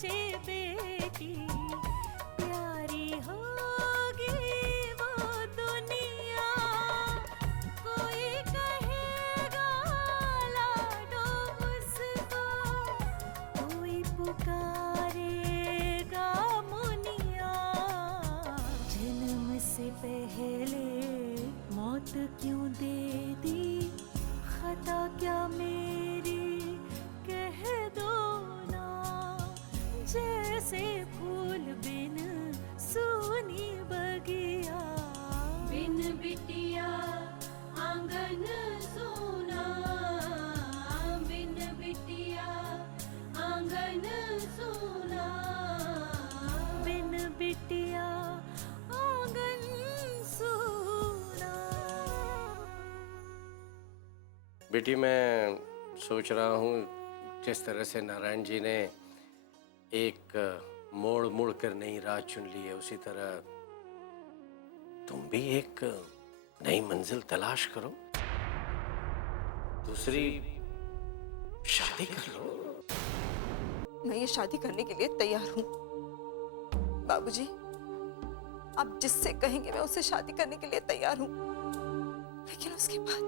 सोचे बेटी प्यारी होगी वो दुनिया, कोई कहेगा लाडो उसको, कोई पुकारेगा मुनिया। जन्म से पहले मौत क्यों दे दी, खता क्या मेरी कह दो ना। जैसे फूल बिन सूनी बगिया, बिन बिटिया आंगन सूना, बिन बिटिया आंगन सूना, बिन बिटिया आंगन सूना। बेटी, मैं सोच रहा हूँ जिस तरह से नारायण जी ने एक मोड़ मुड़ कर नई राह चुन ली है, उसी तरह तुम भी एक नई मंजिल तलाश करो, दूसरी शादी कर लो। मैं ये शादी करने के लिए तैयार हूँ बाबूजी। आप जिससे कहेंगे मैं उससे शादी करने के लिए तैयार हूँ, लेकिन उसके बाद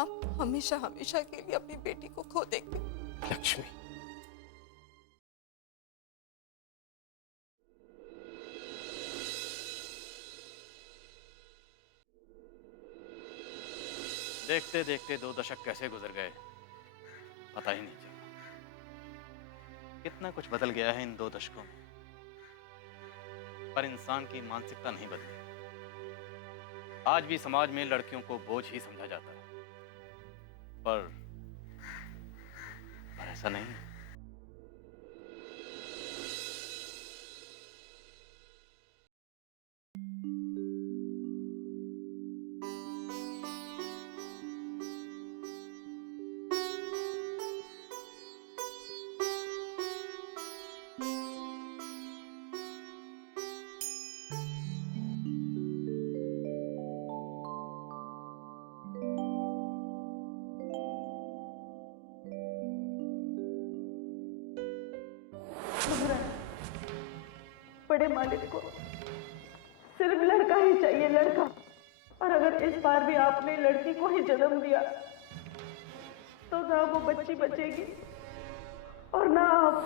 आप हमेशा हमेशा के लिए अपनी बेटी को खो देंगे। लक्ष्मी, देखते देखते 2 दशक कैसे गुजर गए पता ही नहीं चला। कितना कुछ बदल गया है इन 2 दशकों में, पर इंसान की मानसिकता नहीं बदली। आज भी समाज में लड़कियों को बोझ ही समझा जाता है, पर ऐसा नहीं। बड़े मालिक को सिर्फ लड़का ही चाहिए, लड़का। और अगर इस बार भी आपने लड़की को ही जन्म दिया तो ना वो बच्ची बचेगी और ना आप।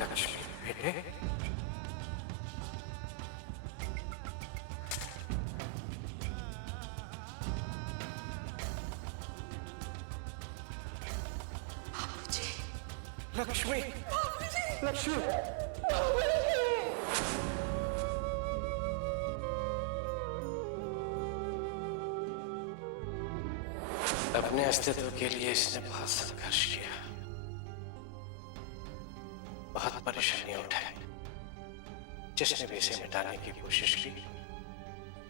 लक्ष्मी बेटे, लक्ष्मी, लक्ष्मी, अपने अस्तित्व के लिए इसने बहुत संघर्ष किया, बहुत परेशानियां उठाई। जिसने भी इसे मिटाने की कोशिश की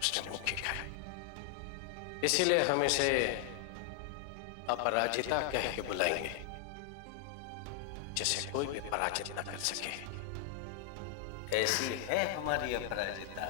उसने मुक्की खाई। इसीलिए हम इसे अपराजिता कह के बुलाएंगे, जिसे कोई भी पराजित न कर सके। कैसी है हमारी अपराजिता?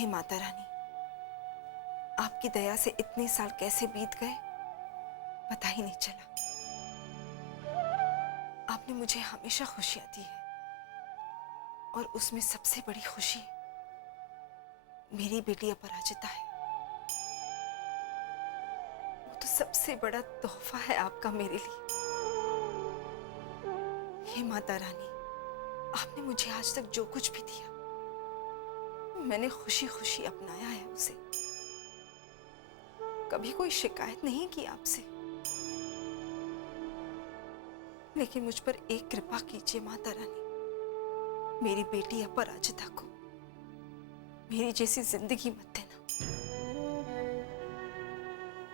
हे माता रानी, आपकी दया से इतने साल कैसे बीत गए पता ही नहीं चला। आपने मुझे हमेशा खुशियां दी है और उसमें सबसे बड़ी खुशी मेरी बेटी अपराजिता है। वो तो सबसे बड़ा तोहफा है आपका मेरे लिए। हे माता रानी, आपने मुझे आज तक जो कुछ भी दिया मैंने खुशी खुशी अपनाया है उसे। कभी कोई शिकायत नहीं की आपसे। लेकिन मुझ पर एक कृपा कीजिए माता रानी, मेरी बेटी अपराजिता को मेरी जैसी जिंदगी मत देना।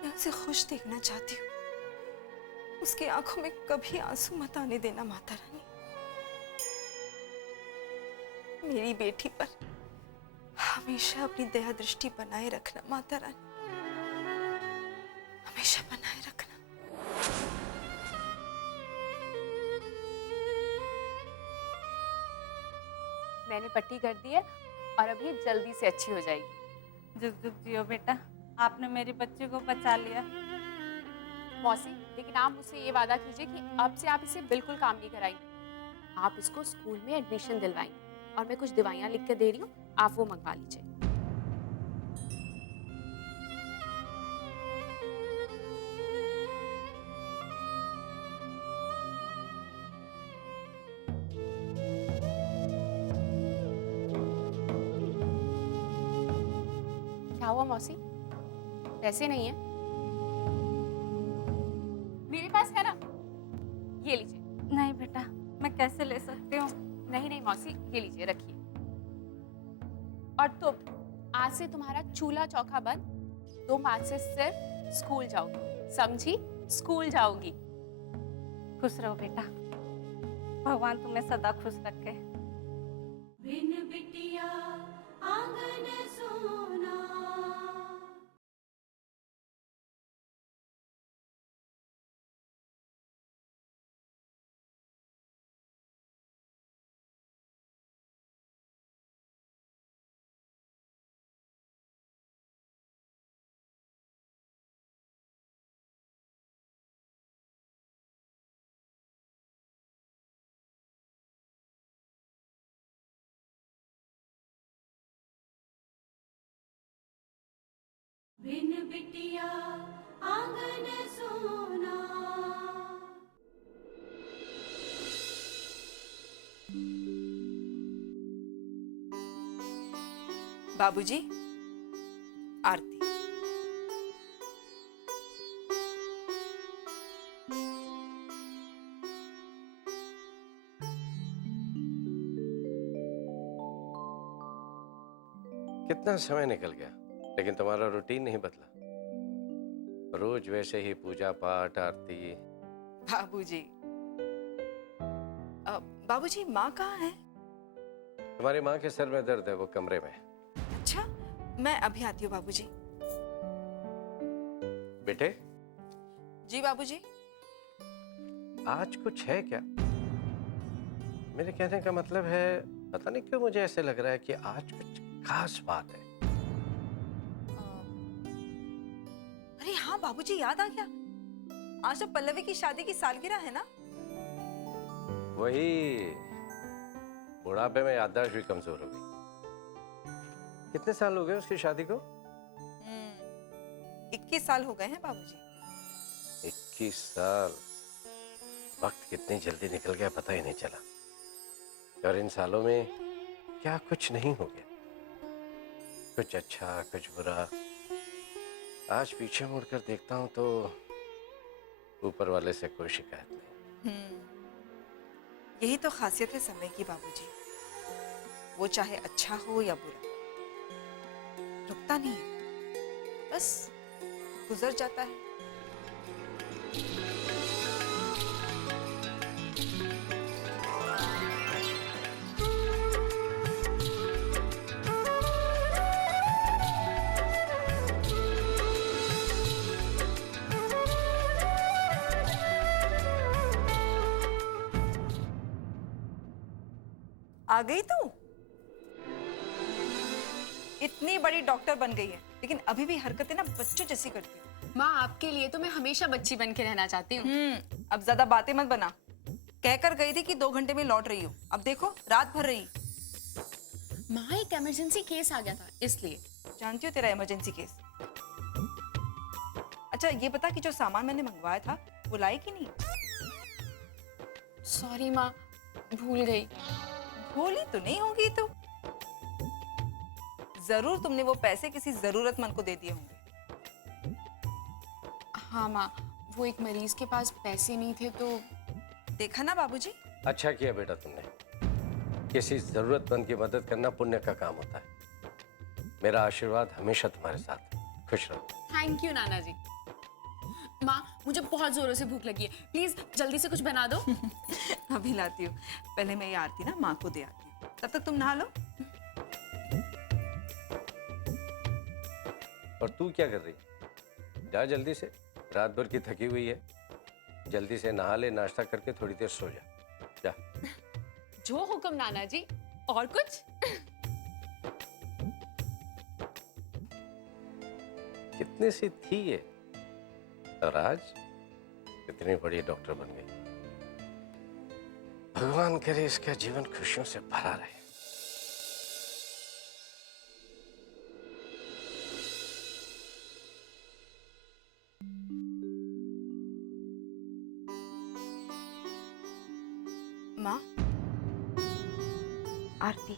मैं उसे खुश देखना चाहती हूँ। उसकी आंखों में कभी आंसू मत आने देना माता रानी। मेरी बेटी पर हमेशा अपनी दया दृष्टि बनाए रखना माता रानी, हमेशा बनाए रखना। मैंने पट्टी कर दी है और अब ये जल्दी से अच्छी हो जाएगी। जुग जुग जियो बेटा, आपने मेरी बच्ची को बचा लिया। मौसी, लेकिन आप मुझसे ये वादा कीजिए कि अब से आप इसे बिल्कुल काम नहीं कराएंगे। आप इसको स्कूल में एडमिशन दिलवाएंगे और मैं कुछ दवाइयाँ लिख कर दे रही हूँ, आप वो मंगवा लीजिए। क्या हुआ मौसी? पैसे नहीं है? मेरे पास है ना, ये लीजिए। नहीं बेटा, मैं कैसे ले सकती हूँ? नहीं नहीं मौसी, ये लीजिए, रखिए। और तुम आज से तुम्हारा चूल्हा चौका बंद। तुम आज से सिर्फ स्कूल जाओगी, समझी? स्कूल जाओगी। खुश रहो बेटा, भगवान तुम्हें सदा खुश रखे। बिन बिटिया आंगन सोना। बिन बिटिया आंगन सोना। बाबूजी, आरती। कितना समय निकल गया लेकिन तुम्हारा रूटीन नहीं बदला। रोज वैसे ही पूजा पाठ आरती। बाबूजी, बाबूजी माँ कहाँ है? तुम्हारी माँ के सर में दर्द है, वो कमरे में। अच्छा, मैं अभी आती हूँ बाबूजी। बेटे, जी बाबूजी। आज कुछ है क्या? मेरे कहने का मतलब है, पता नहीं क्यों मुझे ऐसे लग रहा है कि आज कुछ खास बात है। अरे हाँ बाबूजी, याद आ गया। आज तो पल्लवी की शादी की सालगिरह है ना? वही, बुढ़ापे में याददाश्त भी कमजोर हो गई। कितने साल हो गए उसकी शादी को? 21 साल हो गए हैं बाबूजी। 21 साल। वक्त कितनी जल्दी निकल गया पता ही नहीं चला। और इन सालों में क्या कुछ नहीं हो गया, कुछ अच्छा कुछ बुरा। आज पीछे मुड़कर देखता हूं तो ऊपर वाले से कोई शिकायत नहीं। यही तो खासियत है समय की बाबूजी। वो चाहे अच्छा हो या बुरा, रुकता नहीं है, बस गुजर जाता है। आ गई तू? इतनी बड़ी डॉक्टर बन गई है लेकिन अभी भी हरकतें ना बच्चों जैसी करती है। माँ आपके लिए तो मैं हमेशा बच्ची बन के रहना चाहती हूँ। अब ज्यादा बातें मत बना। कहकर गई थी कि 2 घंटे में लौट रही हूँ, अब देखो रात भर रही। माँ एक इमरजेंसी केस आ गया था इसलिए। जानती हो तेरा इमरजेंसी केस। अच्छा ये बता कि जो सामान मैंने मंगवाया था वो लाई कि नहीं? सॉरी माँ, भूल गई। भूली तो नहीं होगी तो जरूर तुमने वो पैसे किसी जरूरतमंद को दे दिए होंगे। हाँ माँ, वो एक मरीज के पास पैसे नहीं थे तो। देखा ना बाबूजी। अच्छा किया बेटा तुमने। किसी जरूरतमंद की मदद करना पुण्य का काम होता है। मेरा आशीर्वाद हमेशा तुम्हारे साथ है। खुश रहो। थैंक यू नाना जी। माँ मुझे बहुत जोरों से भूख लगी है, प्लीज जल्दी से कुछ बना दो। अभी लाती हूँ, पहले मैं ये आरती ना माँ को दे आती हूँ, तब तक तुम नहा लो। और तू क्या कर रही? जा जल्दी से, रात भर की थकी हुई है। जल्दी से नहा ले, नाश्ता करके थोड़ी देर सो जा। जो हुक्म नाना जी। और कुछ? कितनी सी थी ये और आज कितनी बड़ी डॉक्टर बन गई। भगवान करे इसका जीवन खुशियों से भरा रहे। माँ, आरती।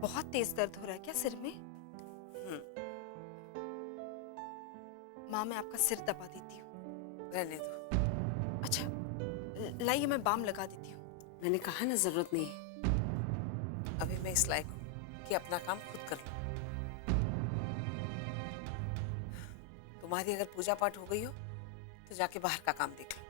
बहुत तेज दर्द हो रहा है क्या सिर में? माँ मैं आपका सिर दबा देती हूँ। रहने दो। अच्छा लाइए मैं बाम लगा देती हूँ। मैंने कहा ना जरूरत नहीं है। अभी मैं इस लायक हूँ कि अपना काम खुद कर लूं। तुम्हारी अगर पूजा पाठ हो गई हो तो जाके बाहर का काम देख लो।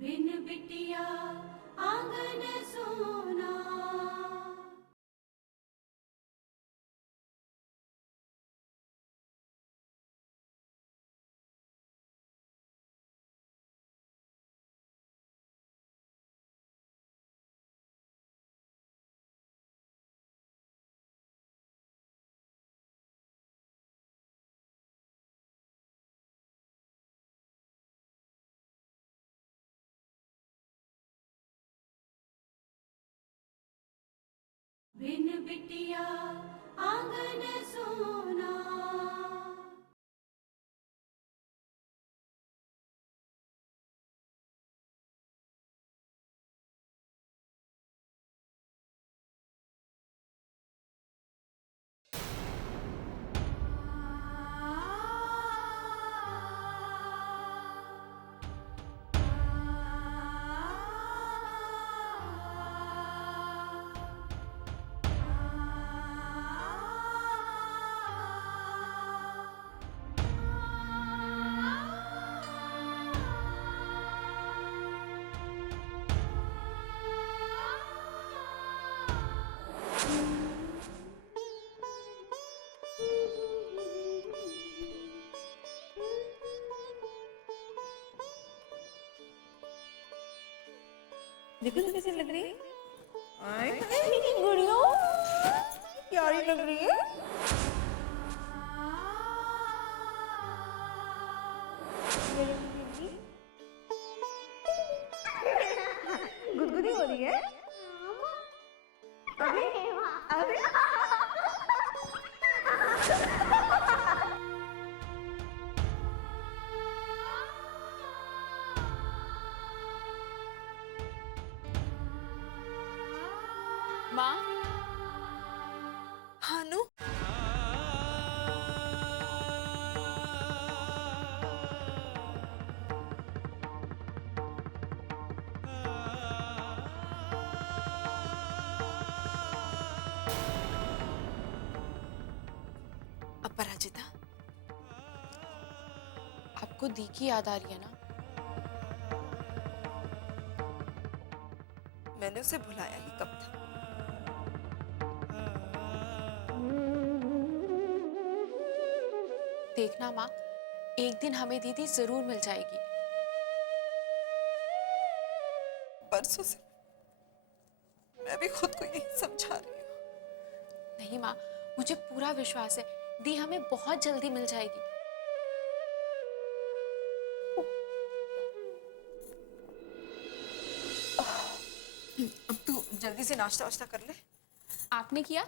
बिन बिटिया आंगन सोना। बिन बिटिया आंगन सोना। देखो तो कैसी लग रही है? मेरी गुड़िया प्यारी लग रही है। गुदगुदी हो रही है? अरे अरे माँ, हानू आपको दी की याद आ रही है ना? मैंने उसे भुलाया ही कब था। देखना माँ, एक दिन हमें दीदी जरूर मिल जाएगी। परसों से मैं भी खुद को यही समझा रही हूँ। नहीं माँ, मुझे पूरा विश्वास है दी हमें बहुत जल्दी मिल जाएगी। अब तू जल्दी से नाश्ता वाश्ता कर ले। आपने किया?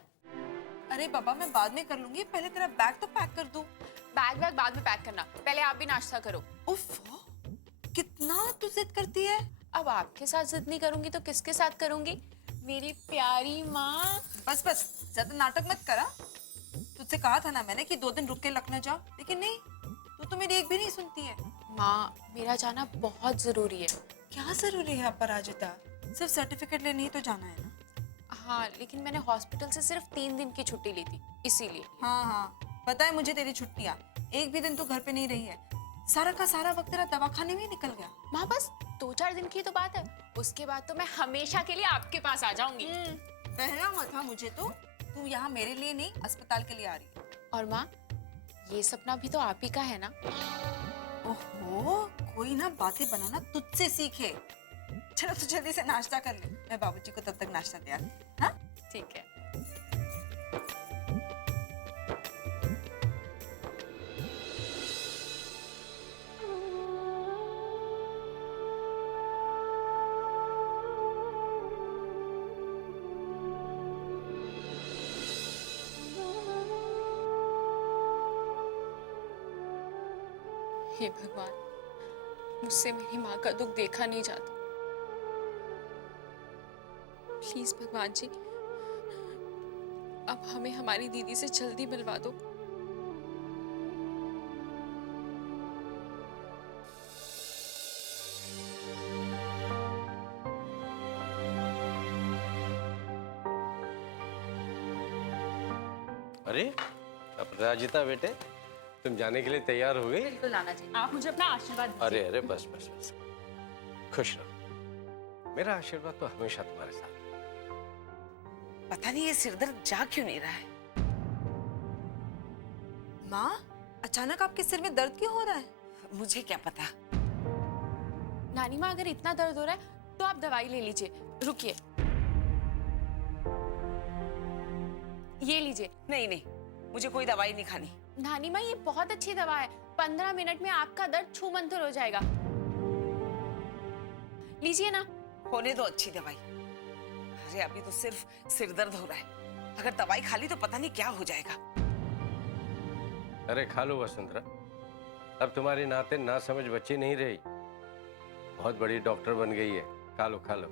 अरे बाबा, मैं बाद में कर लूंगी, पहले तेरा बैग तो पैक कर दूं। बैग बाद में पैक करना, पहले आप भी नाश्ता करो। उफ, कितना तू जिद करती है। अब आपके साथ जिद नहीं करूंगी तो किसके साथ करूंगी? मेरी प्यारी माँ। बस बस, ज्यादा नाटक मत करा। तुझसे कहा था ना मैंने कि 2 दिन रुक के लखनऊ जाओ, लेकिन नहीं, तू तो मेरी एक भी नहीं सुनती है। माँ, मेरा जाना बहुत जरूरी है। क्या जरूरी है अपराजिता? सिर्फ सर्टिफिकेट लेने ही तो जाना है ना। हाँ, लेकिन मैंने हॉस्पिटल से सिर्फ 3 दिन की छुट्टी ली थी, इसीलिए। हाँ, पता है मुझे तेरी छुट्टियाँ। एक भी दिन तू घर पे नहीं रही है, सारा का सारा वक्त तेरा दवाखाने में ही निकल गया। माँ, बस 2-4 दिन की तो बात है, उसके बाद तो मैं हमेशा के लिए आपके पास आ जाऊंगी। बहरा हुआ था मुझे तो, तू यहाँ मेरे लिए नहीं, अस्पताल के लिए आ रही है। और माँ, ये सपना भी तो आप ही का है ना? ओहो, कोई ना बातें बनाना तुझसे सीखे। चलो तू जल्दी से नाश्ता कर ले, मैं बाबूजी को तब तक नाश्ता दे आती हूँ। हाँ? ठीक है। हे भगवान, मुझसे मेरी माँ का दुख देखा नहीं जाता। प्लीज भगवान जी, अब हमें हमारी दीदी से जल्दी मिलवा दो। अरे अपराजिता बेटे, तुम जाने के लिए तैयार हो गई? बिल्कुल आना चाहिए। आप मुझे अपना आशीर्वाद दीजिए। अरे अरे, बस बस बस, खुश रहो। मेरा आशीर्वाद तो हमेशा तुम्हारे साथ है। पता नहीं ये सिरदर्द जा क्यों नहीं रहा है। माँ, अचानक आपके सिर में दर्द क्यों हो रहा है? मुझे क्या पता। नानी माँ, अगर इतना दर्द हो रहा है तो आप दवाई ले लीजिए। रुकिए, ये लीजिए। नहीं नहीं, मुझे कोई दवाई नहीं खानी। नानी माँ, ये बहुत अच्छी दवा है, 15 मिनट में आपका दर्द छूमंतर हो जाएगा। लीजिए ना। होने दो अच्छी दवाई। अरे अभी तो सिर्फ सिरदर्द हो रहा है, अगर दवाई खा ली तो पता नहीं क्या हो जाएगा। अरे खा लो वसुंधरा, अब तुम्हारी नाते ना समझ बच्ची नहीं रही, बहुत बड़ी डॉक्टर बन गई है। खा लो खा लो।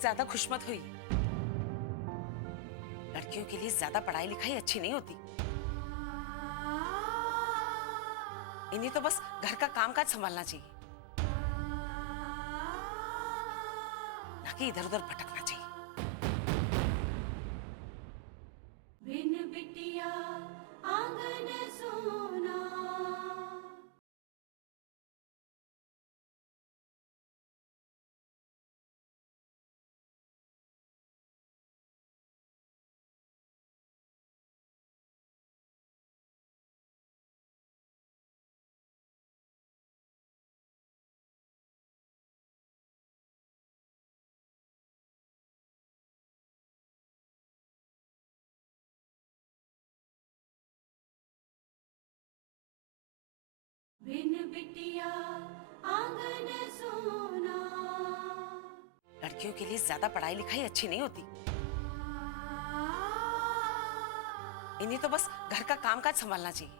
ज्यादा खुश मत हुई, लड़कियों के लिए ज्यादा पढ़ाई लिखाई अच्छी नहीं होती। इन्हें तो बस घर का कामकाज संभालना चाहिए, ना कि इधर उधर भटकना चाहिए। बिन बिटिया आंगन सोना। बिन बिटिया आंगन सोना। लड़कियों के लिए ज्यादा पढ़ाई लिखाई अच्छी नहीं होती, इन्हें तो बस घर का कामकाज संभालना चाहिए,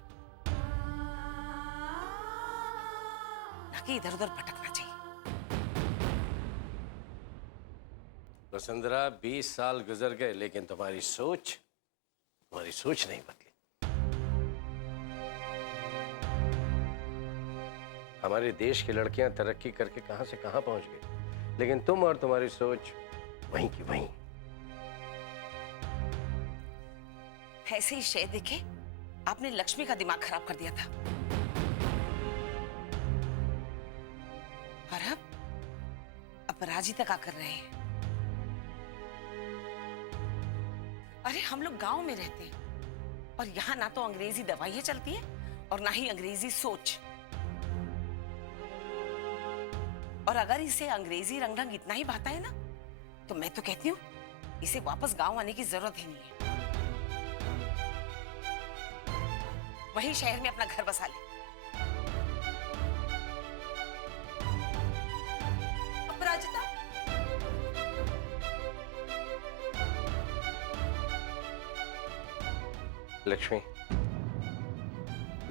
ना कि इधर उधर भटकना चाहिए। वसुंधरा, 20 साल गुजर गए लेकिन तुम्हारी सोच नहीं बदली। हमारे देश की लड़कियां तरक्की करके कहां से कहां पहुंच गई, लेकिन तुम और तुम्हारी सोच वहीं की वहीं। ऐसे ही शय देखे आपने लक्ष्मी का दिमाग खराब कर दिया था। अपराजिता का कर रहे हैं? अरे हम लोग गांव में रहते हैं और यहाँ ना तो अंग्रेजी दवाइयाँ चलती है और ना ही अंग्रेजी सोच। और अगर इसे अंग्रेजी रंग ढंग इतना ही भाता है ना, तो मैं तो कहती हूँ इसे वापस गांव आने की जरूरत ही नहीं है। वहीं शहर में अपना घर बसा ले। अपराजिता, लक्ष्मी,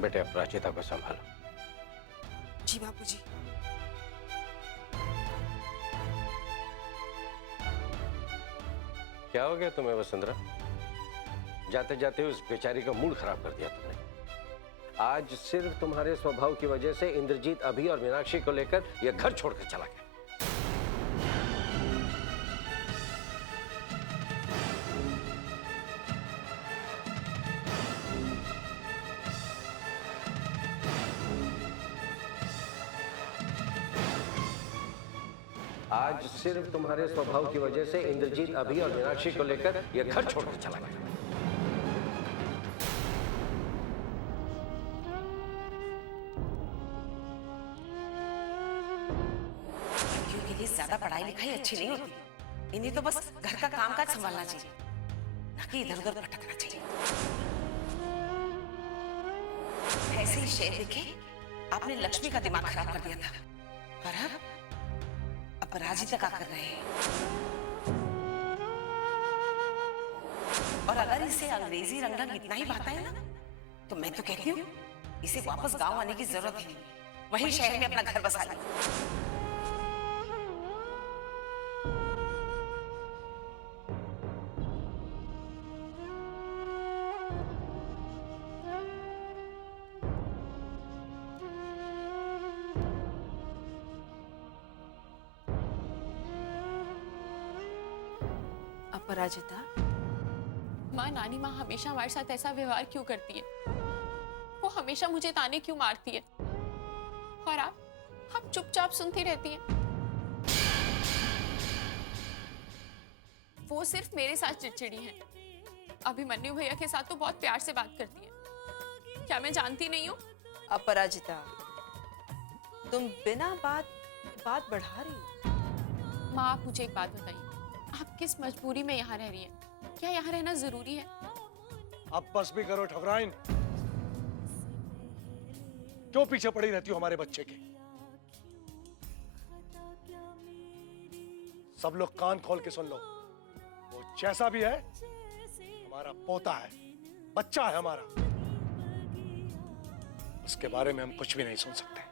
बेटे अपराजिता को संभालो। जी बाबूजी। क्या हो गया तुम्हें वसुंधरा? जाते जाते उस बेचारी का मूड खराब कर दिया तुमने। आज सिर्फ तुम्हारे स्वभाव की वजह से इंद्रजीत अभी और मीनाक्षी को लेकर यह घर छोड़कर चला गया। आज सिर्फ तुम्हारे स्वभाव की वजह से इंद्रजीत अभी और मीनाक्षी को लेकर यह घर छोड़कर चला गया। लड़कियों के लिए ज्यादा पढ़ाई लिखाई अच्छी नहीं होती। इन्हें तो बस घर का कामकाज संभालना चाहिए, ना कि इधर उधर भटकना चाहिए। ऐसे ही शेर देखे आपने लक्ष्मी का दिमाग खराब कर दिया था, और अब अपराजिता का कर रहे हैं। और अगर इसे अंग्रेजी रंग ढंग इतना ही भाता है ना, तो मैं तो कहती हूँ इसे वापस गांव आने की जरूरत ही नहीं, वहीं शहर में अपना घर बसा ले। अपराजिता, माँ, नानी माँ हमेशा हमारे साथ ऐसा व्यवहार क्यों करती है? वो हमेशा मुझे ताने क्यों मारती है? और आप चुपचाप सुनती रहती हैं। वो सिर्फ मेरे साथ चिड़चिड़ी हैं। अभिमन्यु भैया के साथ तो बहुत प्यार से बात करती है। क्या मैं जानती नहीं हूँ? अपराजिता, तुम बिना बात बढ़ा रही हो। माँ, आप मुझे एक बात बताइए, आप किस मजबूरी में यहाँ रह रही हैं? क्या यहाँ रहना जरूरी है? अब बस भी करो ठकुराइन। क्यों पीछे पड़ी रहती हो हमारे बच्चे के? सब लोग कान खोल के सुन लो, वो जैसा भी है हमारा पोता है, बच्चा है हमारा। उसके बारे में हम कुछ भी नहीं सुन सकते।